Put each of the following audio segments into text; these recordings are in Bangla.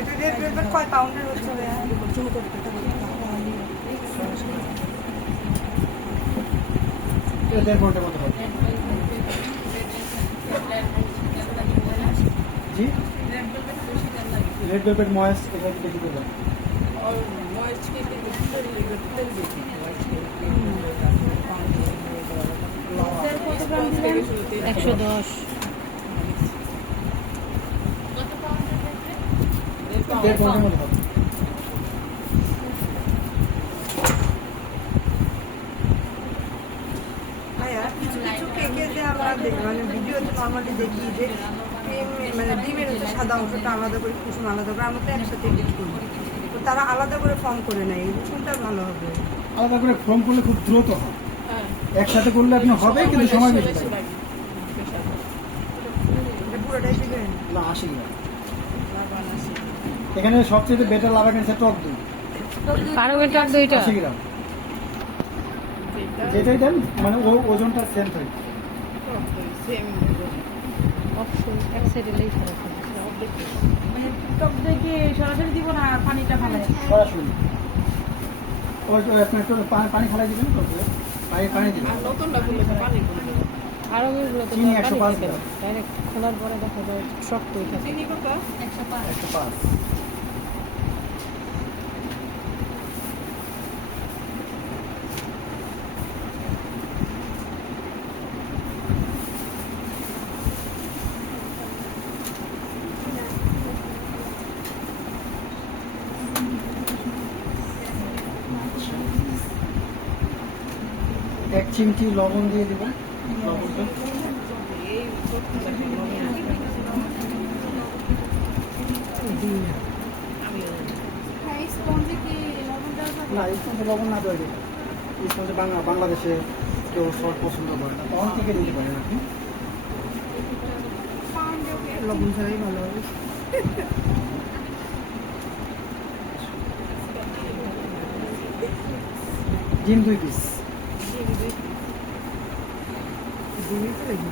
এটা রেড ভেলভেট কয় পাউন্ডের হচ্ছে ভাইয়া? এটা 1.5 ঘন্টার মতো হবে। জি রেড ভেলভেট ময়েস্ট এটা বেশি করে দাও। কত গ্রাম দিলেন? 110। 1.5 ঘন্টার মতো হবে। ভাইয়া কিছু কিছু কেকে যে আমরা মানে ভিডিওতে নর্মালি দেখি যে মানে ডিমের হচ্ছে সাদা অংশটা আলাদা করে কুসুম আলাদা করে আমরা তো একসাথে এডিট করি, তো তারা আলাদা করে ফর্ম করে নেয়, কোনটা ভালো হবে? আলাদা করে ফর্ম করলে খুব দ্রুত হয়, একসাথে করলে আপনি হবে কিন্তু সময় বেশি লাগবে। এটা পুরোটাই দিবেন? না 80 গ্রাম। এখানে সবচেয়ে বেটার লাভ আছে টক দই, পারমিটার দুইটা 80 গ্রাম। যেটাই দেন মানে ওজনটা সেম থাকে। অপশন এক সাইডে লেই ফরক হবে। মানে টক দইকে সরাসরি দিব না পানিটা ভালো? সরাসরি ওই আপনি একটু পানি খালাই দিবেন, পানি দিবেন। আরো এগুলো তো চিনি পানি 105 থাকে না। গ্রাম। ডাইরেক্ট খোলার পরে দেখা যায় শক্ত হয়ে থাকে। 105। এক চিমটি লবণ দিয়ে দেবেন, লবণটা না এই সঙ্গে লবণ না দেওয়া যাবে। এই সঙ্গে বাংলাদেশে কেউ সব পছন্দ করে না, তখন থেকে দিতে পারেন আপনি। লবণ ছাড়াই ভালো হবে। ডিম 2 পিস। ডিমই তো লাগবে।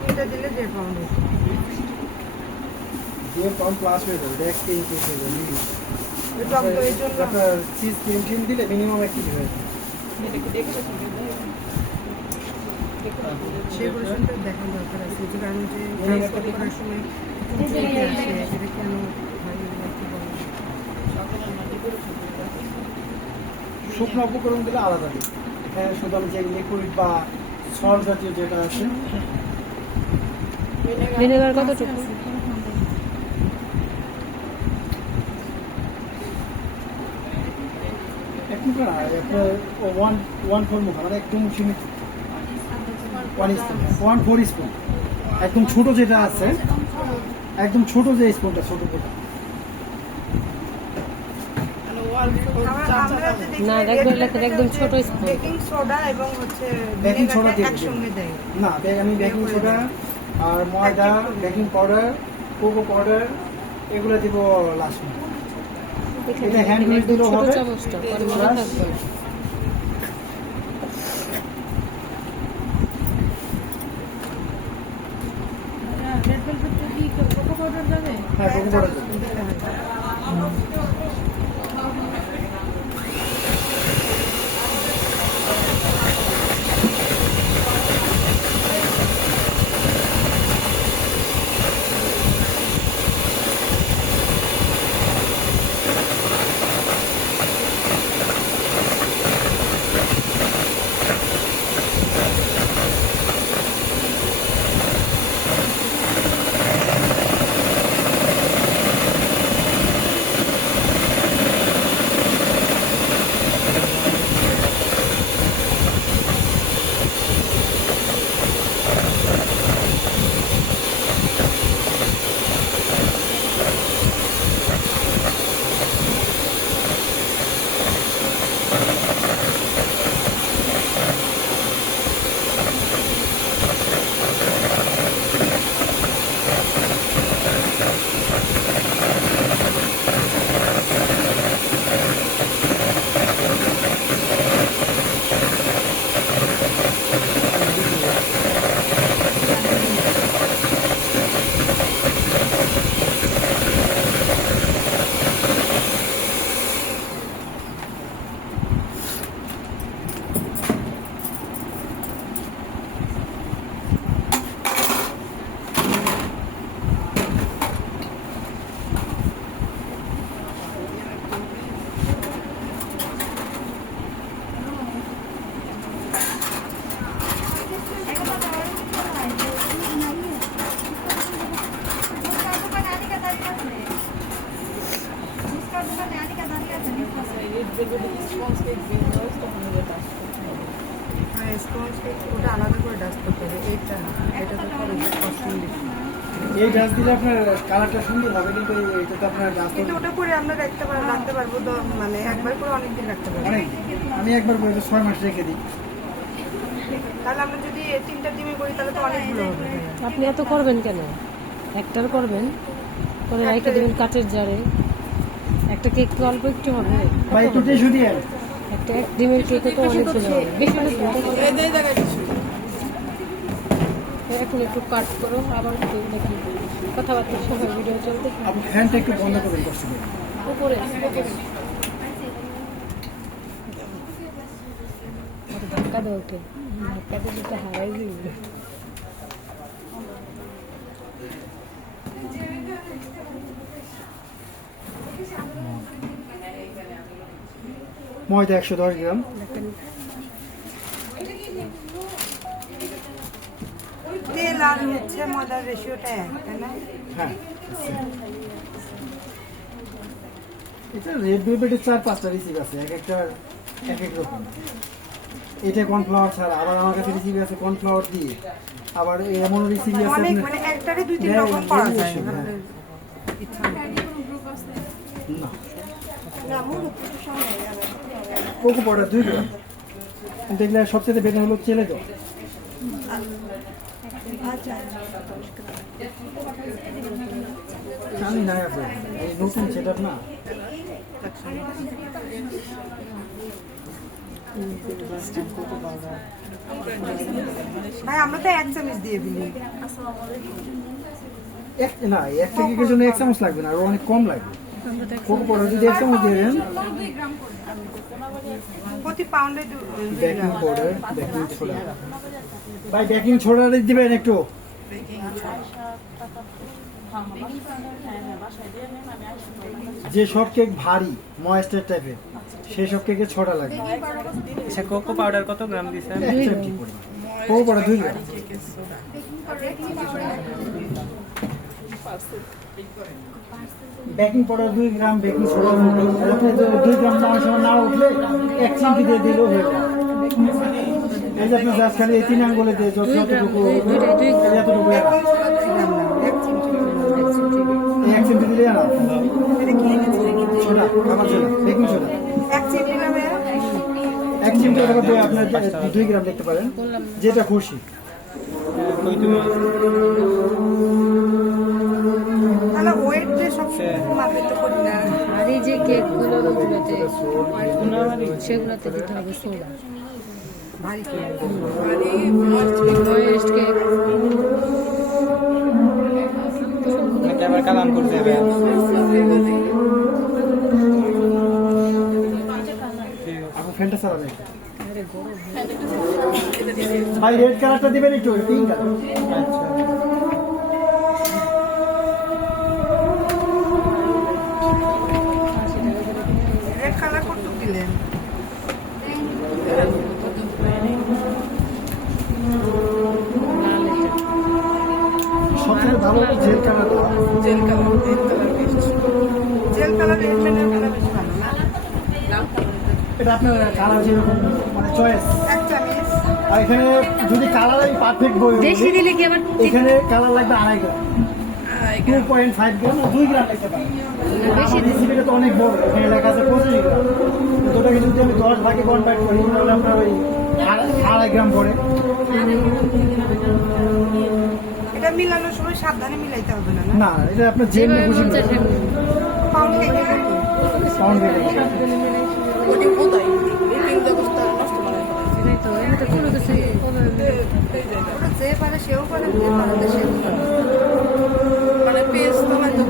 তিনটা দিলে 1.5 পাউন্ড হতো। 2 পাউন্ড প্লাস হয়ে যাবে, এটা 1 কেজি পিস হয়ে যাবে। ওই টক দইয়ের জন্য আপনার চিজ ক্রিম দিলে মিনিমাম 1 কেজি হয়ে যাবে। সেগুলো শুনতে দেখার দরকার আছে, যে কারণ যে ট্রান্সপোর্ট করার সময় চুলচুলি আসে, সেটা কেন হয় এগুলো একটু বলেন। শুকনো উপকরণ দিলে আলাদা দিই। হ্যাঁ শুধু আমি যে লিকুইড বা সল্ট জাতীয় যেটা আছে ভিনেগার কতটুকু? একটু না আপনার 1/4 মুখ মানে একদম সীমিত 1/4 স্পুন, একদম ছোট যেটা আছে, একদম ছোট যে স্পুনটা ছোট করে না, দেখবেন লেখা একদম ছোট স্পুন। বেকিং সোডা এবং হচ্ছে বেকিং সোডা ভিনেগারটা দিয়ে একসঙ্গে দেয়। না আমি বেকিং সোডা আর ময়দা, বেকিং পাউডার, কোকো পাউডার এগুলো দিব লাস্ট। এটা হ্যান্ড মিক্স দিলেও ছোট হবে। চামচটা পরে মনে থাকবে না। রেড ভেলভেটটা কি কোকো পাউডার যাবে? হ্যাঁ কোকো পাউডার দেব। দিতে হয়। হ্যাঁ স্পঞ্জ কেক ওটা আলাদা করে ডাস্ট করতে হবে, এটা না, এটা তো খরচ কস্টিং বেশি। এই ডাস্ট দিলে আপনার কালারটা সুন্দর হবে, কিন্তু এটা তো আপনার ডাস্ট কিন্তু ওটা করে আমরা রাখতে পারবো তো, মানে একবার করে অনেকদিন রাখতে পারবো। অনেক। আমি একবার করে 6 মাস রেখে দিই। তাহলে আমরা যদি 3টা ডিমে করি তাহলে তো অনেকগুলো হবে। আপনি এত করবেন কেন? একটার করবেন, করে রেখে দেবেন কাচের জারে। একটা কেক তো অল্প একটু হবে। ভাই একটু টিস্যু দিয়ে। একটা এক ডিমের কেকে তো অনেকগুলো হবে। বেশি না তো। এখন একটু কাট করো, আবার একটু দেখি কথাবার্তার সময় ভিডিও চলতে আপনি ফ্যানটা একটু বন্ধ করবেন কষ্ট করে। উপরে ধাক্কা দাও ওকে, ধাক্কা দিলে তো হারাই দিবে। ময়দা 110 গ্রাম, তেল আর হচ্ছে ময়দার রেশিওটা এক, তাই না? হ্যাঁ। এটা রেড ভেলভেটের 4-5টা রেসিপি আছে, এক একটা এক এক রকম। এটা কর্নফ্লাওয়ার ছাড়া, আবার আমার কাছে রেসিপি আছে কর্নফ্লাওয়ার দিয়ে, আবার এমন রেসিপি আছে অনেক, আপনার মানে একটারে 2-3 হ্যাঁ, রকম করা যায়। variation, হ্যাঁ। আপনার ইচ্ছা মতো। না কোকো পাউডার 2 গ্রাম। দেখলে সবচেয়ে বেটার হলো চেলে দাও। আচ্ছা জানি না আছে এই নতুন সেটআপ না। ভাই আমরা তো 1 চামচ দিয়ে দিই। না এক কেকের জন্য 1 চামচ লাগবে না, আরো অনেক কম লাগবে। কোকো পাউডার যদি 1 চামচ দিয়ে দেন, প্রতি পাউন্ডে বেকিং পাউডার, বেকিং সোডা। ভাই বেকিং সোডা দিবেন একটু। যে সব কেক ভারী ময়েস্টার টাইপের, সেই সব কেকে সোডা লাগবে। আচ্ছা কোকো পাউডার কত গ্রাম দিছেন? 1 চামচ পরিমাণ। কোকো পাউডার 2 গ্রাম। বেকিং পাউডার 2 গ্রাম, বেকিং সোডা 2 গ্রাম না উঠলে 1 চিমটি দিয়ে দিলেও হয়ে যাবে। এই যে আপনি জাস্ট খালি এই 3 আঙ্গুলে দিয়ে যতটুকু এতটুকু এক চিমটি দিলে না সোডা, খাবার সোডা, বেকিং সোডা 1 চিমটি নেবে। 1 চিমটি দিয়ে আপনার 2 গ্রাম দেখতে পারেন, যেটা খুশি। তাহলে ওয়েট যে সব মাপে তো করি না। আর এই যে কেকগুলোর ওগুলোতে সেগুলোতে দিতে হবে সোডা। ভারী কেক। ময়েস্ট কেক এটা আবার কালাম করতে হবে। আপনি ফ্যানটা চালাবেন। ভাই রেড কালারটা দিবেন একটু, পিঙ্ক কালার। রেড কালার কত দিলেন? সবথেকে ভালো jail colour. Jail colour red colour বেশি ভালো না? এটা আপনার কালার যেরকম মানে চয়েস। 1 চামচ। আর এখানে যদি কালার আমি পারফেক্ট বই বেশি দিলে কি আবার এখানে কালার লাগবে 2.5 গ্রাম, 2.5 গ্রাম না 2 গ্রাম লাগতে পারে। আমার রেসিপিটা তো অনেক বড়, এখানে লেখা আছে 25 গ্রাম। তো ওটাকে যদি আমি 10 ভাগে কনভার্ট করি তাহলে আপনার ওই 2.5 গ্রাম পড়ে। এটা মিলানোর সময় সাবধানে মিলাইতে হবে না? না এটা আপনার যেমনি খুশি পাউন্ড কেকের মতো। পাউন্ড বেড়ে তো এমনিতে কোনো কিছু ওটা যে পারে সেও পারে, যে পারে না সেও পারে। মানে পেস্ট তো হয়তো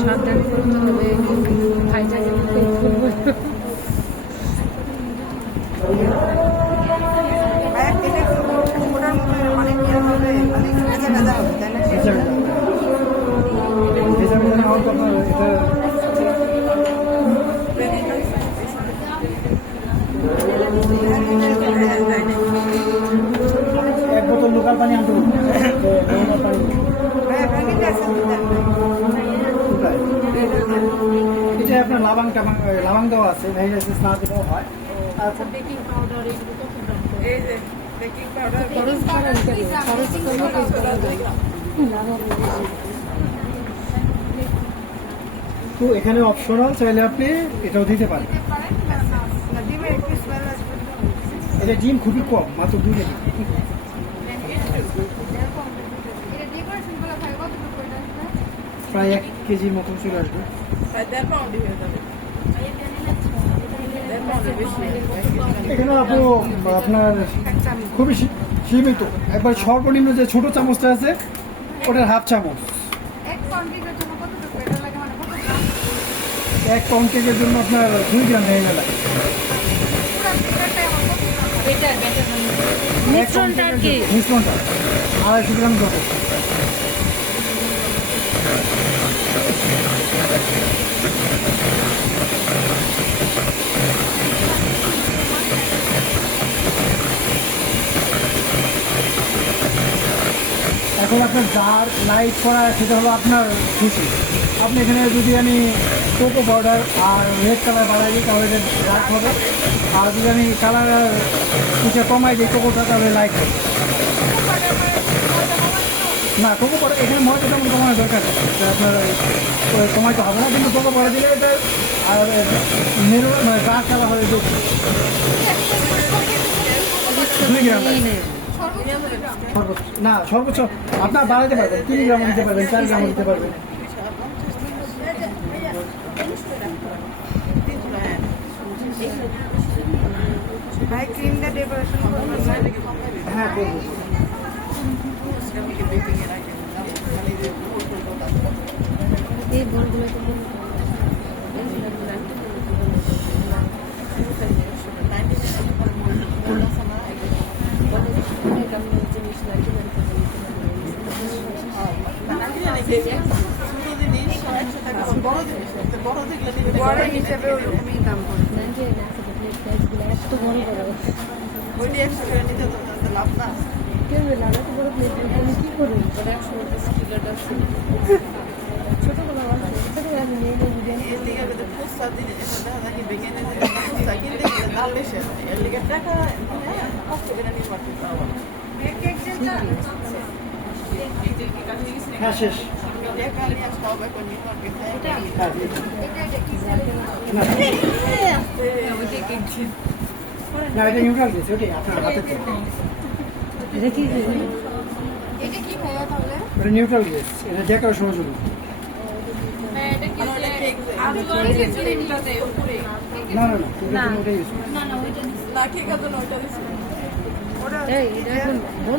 সাবধানে করতে হবে। ভাইজা যেমন কেক করবো। ওটার মধ্যে অনেক ইয়ে হবে, অনেক ভেজা ভেজা হবে, তাই না? এক বোতল লোকাল পানি আনতে হবে। লোকাল পানি ভাই ভ্যানিলা এসেন্স দেন। এটা এটা আপনার লাবাং দেওয়া আছে, ভ্যানিলা এসেন্স না দিলেও হয়। তারপর বেকিং পাউডার এগুলো কত দাম করে? এই যে বেকিং পাউডার খরচ করেন কেন? খরচ তো এখানে অপশনাল, চাইলে আপনি এটাও দিতে পারেন। না ডিমের একটু স্মেল আসবে তো। এটা ডিম খুবই কম, মাত্র 2 কেজি। প্রায় 1 কেজির মতন চলে আসবে। প্রায় 1.5 পাউন্ড হয়ে যাবে। 1.5 পাউন্ডের বেশি। এখানে আপনার এক চামচ। খুবই সীমিত, একবার সর্বনিম্ন যে ছোট চামচটা আছে ওটার হাফ চামচ। 1 পাউন্ড কেকের জন্য আপনার 2 গ্রাম ভ্যানিলা লাগে। এটা ব্যাটার মিশ্রণটা আর কি? মিশ্রণটা 250 গ্রাম দেবো। এখন আপনার ডার্ক লাইট করা সেটা হলো আপনার খুশি। আপনি এখানে যদি আমি কোকো পাউডার আর রেড কালার বাড়াই দিই তাহলে এটা ডার্ক হবে, আর যদি আমি কালার কিছু কমাই দিই কোকোটা তাহলে লাইট হবে। না কোকো পাউডার এখানে ময়দা তেমন কমানোর দরকার নেই, এটা আপনার ওই কমাইতে হবে না, কিন্তু কোকো পাউডার দিলে এটা আর মেরু মানে ডার্ক কালার হয়ে যাবে। 2 গ্রাম সর্বোচ্চ, না সর্বোচ্চ আপনার বাড়াতে পারবেন, 3 গ্রামও দিতে পারবেন, 4 গ্রামও দিতে পারবেন। ভাই ক্রিমটা ডেকোরেশন করবেন না? হ্যাঁ করবো। এই বলগুলো তো বড় হিসেবে ওরকমই দাম পড়ে। এত বড় বড় ওইটি 100 করে নিতে তো লাভ না। কেউ না এত বড় প্লেট আমি কি করবো? ছোটগুলো আছে, ছোটগুলো আমি নিয়ে নেবো বিরিয়ানি। এর লিগে যদি ফুসা দিনে এখন দেখা যায় কি বেগে নিতে ফুসা কিনতে গেলে দাম বেশি হয়। এর লিগে টাকা কষ্ট করে নিতে পারতেছে আবার। কেক যেটা হ্যাঁ শেষ। টাকা নিয়ে আসতে হবে কোন নিতে পারবে। হ্যাঁ, না এটা নিউট্রাল দিয়েছে, ওটাই আপনার হাতের থেকে। এটা কি এটা নিউট্রাল দিয়েছে, এটা ডেকোরেশনের জন্য। না না না ওটাই ইউজ না কেকের জন্য ওইটা দিছি। এই এটা একদম